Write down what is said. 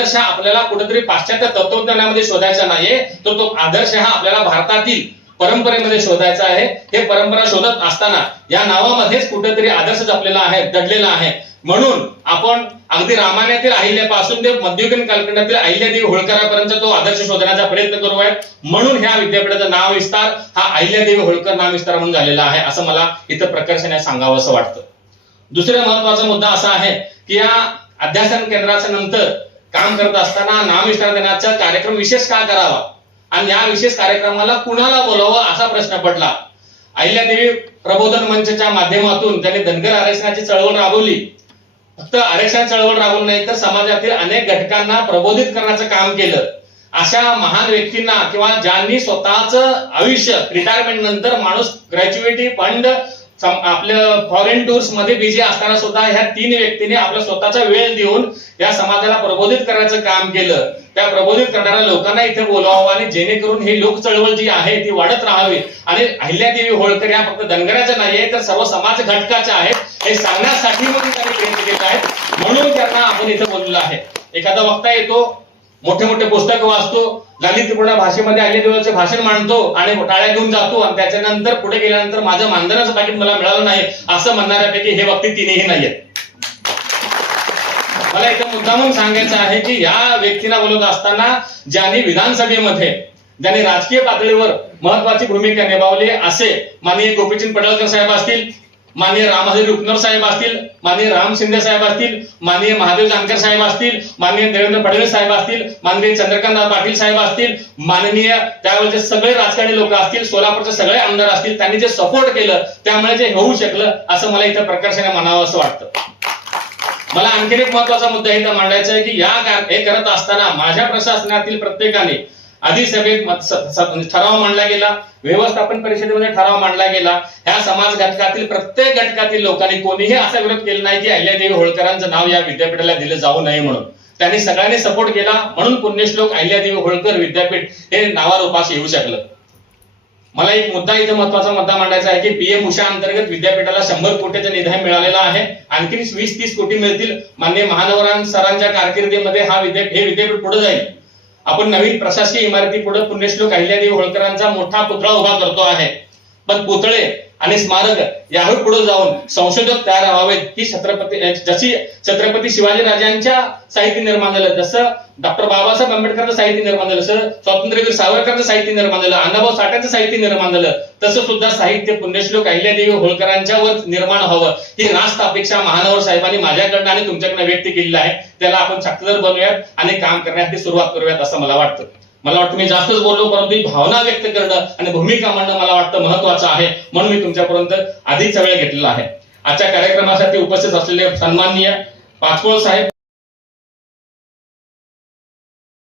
आदर्श हा आपल्याला कुठेतरी पाश्चात्य तत्वज्ञानामध्ये शोधायचा नाहीये तर तो आदर्श हा आपल्याला भारतातील परंपरेमध्ये शोधायचा आहे. हे परंपरा शोधत असताना या नावामध्येच कुठेतरी आदर्श जपलेला आहे दडलेला आहे. म्हणून आपण अगदी रामायणातील अहिल्यापासून ते मध्ययुगीन कालखंडातील अहिल्यादेवी होळकरापर्यंत तो आदर्श शोधण्याचा प्रयत्न करू आहे म्हणून ह्या विद्यापीठाचा नाव विस्तार हा अहिल्यादेवी होळकर नाव विस्तार म्हणून झालेला आहे असं मला इथं प्रकर्षाने सांगावं असं वाटतं. दुसरा महत्त्वाचा मुद्दा असा आहे की या अध्यासन केंद्राच्या नंतर काम करत असताना नाम दिनाचा कार्यक्रम विशेष का करावा? आणि या विशेष कार्यक्रमाला कुणाला बोलावं असा प्रश्न पडला? अहिल्यादेवी प्रबोधन मंचच्या माध्यमातून त्यांनी धनगर आरक्षणाची चळवळ राबवली. फक्त आरक्षण चळवळ राबवली नाही तर समाजातील अनेक घटकांना प्रबोधित करण्याचं काम केलं. अशा महान व्यक्तींना किंवा ज्यांनी स्वतःच आयुष्य रिटायरमेंट नंतर माणूस ग्रॅज्युएटी फंड आपल्या फॉरेन टूर्समध्ये बिझी असताना सुद्धा ह्या तीन व्यक्तीने आपला स्वतःचा वेळ देऊन या समाजाला प्रबोधित करायचं काम केलं. त्या प्रबोधित करणाऱ्या लोकांना इथे बोलावं आणि जेणेकरून ही लोक चळवळ जी आहे ती वाढत राहावी. आणि अहिल्यादेवी होळकर या फक्त धनगराच्या नाहीये तर सर्व समाज घटकाच्या आहेत. हे सांगण्यासाठी म्हणून त्यांनी प्रयत्न केले आहेत. म्हणून त्यांना आपण इथे बोललेलं आहे. एखादा वक्ता येतो मोठे मोठे पुस्तक वाचतो ललितपूर्ण भाषेमध्ये अहिल्यादेवीचं भाषण मांडतो आणि टाळ्या घेऊन जातो. आणि त्याच्यानंतर पुढे गेल्यानंतर माझं मानधनाचं पाकिट मला मिळालं नाही असं म्हणणाऱ्यापैकी हे व्यक्ती तिनेही नाहीयेत मला इथं मुद्दामून सांगायचं आहे की या व्यक्तीला बोलत असताना ज्यांनी विधानसभेमध्ये ज्यांनी राजकीय पातळीवर महत्वाची भूमिका निभावली असे माननीय गोपीचंद पडळकर साहेब असतील माननीय रामहरी उपनर साहेब असतील माननीय राम शिंदे साहेब असतील माननीय महादेव जानकर साहेब असतील माननीय देवेंद्र फडणवीस साहेब असतील माननीय चंद्रकांत पाटील साहेब असतील माननीय त्यावेळेचे सगळे राजकारणी लोक असतील सोलापूरचे सगळे आमदार असतील त्यांनी जे सपोर्ट केलं त्यामुळे जे होऊ शकलं असं मला इथं प्रकर्षाने म्हणावं असं वाटतं. मला आणखीन एक महत्त्वाचा मुद्दा इथं मांडायचा आहे की या हे करत असताना माझ्या प्रशासनातील प्रत्येकाने आधी सभेत स- म्हणजे ठराव मांडला गेला व्यवस्थापन परिषदेमध्ये ठराव मांडला गेला. ह्या समाज घटकातील प्रत्येक घटकातील लोकांनी कोणीही असा विरोध केला नाही की अहिल्यादेवी होळकरांचं नाव या विद्यापीठाला दिलं जाऊ नये म्हणून. त्यांनी सगळ्यांनी सपोर्ट केला म्हणून पुण्यश्लोक अहिल्यादेवी होळकर विद्यापीठ हे नावारूपास येऊ शकलं. मला एक मुद्दा इथे महत्त्वाचा मुद्दा मांडायचा आहे की पीएम उषा अंतर्गत विद्यापीठाला शंभर कोटीचा निधी मिळालेला आहे. आणखी वीस तीस कोटी मिळतील मान्य महानवरां सरांच्या कारकिर्दीमध्ये हा विद्यापीठ हे विद्यापीठ पुढे जाईल. आपण नवीन प्रशासकीय इमारती पुढे पुण्यश्लोक अहिल्यादेवी होळकरांचा मोठा पुतळा उभा करतो आहे. पण पुतळे आणि स्मारक याही पुढे जाऊन संशोधक तयार व्हावेत ही छत्रपती जशी छत्रपती शिवाजी राजांच्या साहित्य निर्माण झालं जसं डॉक्टर बाबासाहेब आंबेडकरचं साहित्य निर्माण झालं जसं स्वातंत्र्यवीर सावरकरचं साहित्य निर्माण झालं अण्णाभाऊ साठ्यांचं साहित्य निर्माण झालं तसं सुद्धा साहित्य पुण्यश्लोक अहिल्यादेवी होळकरांच्या वर निर्माण व्हावं ही रास्त अपेक्षा महानवर साहेबांनी माझ्याकडनं आणि तुमच्याकडनं व्यक्त केलेली आहे. त्याला आपण सक्सेसर बनवूयात आणि काम करण्यासाठी सुरुवात करूयात असं मला वाटतं. मला वाटतं मी जास्तच बोललो परंतु ही भावना व्यक्त करणं आणि भूमिका मांडणं मला वाटतं महत्वाचं आहे म्हणून मी तुमच्यापर्यंत आधीच वेळ घेतलेला आहे. आजच्या कार्यक्रमासाठी उपस्थित असलेले सन्माननीय पाचपोळ साहेब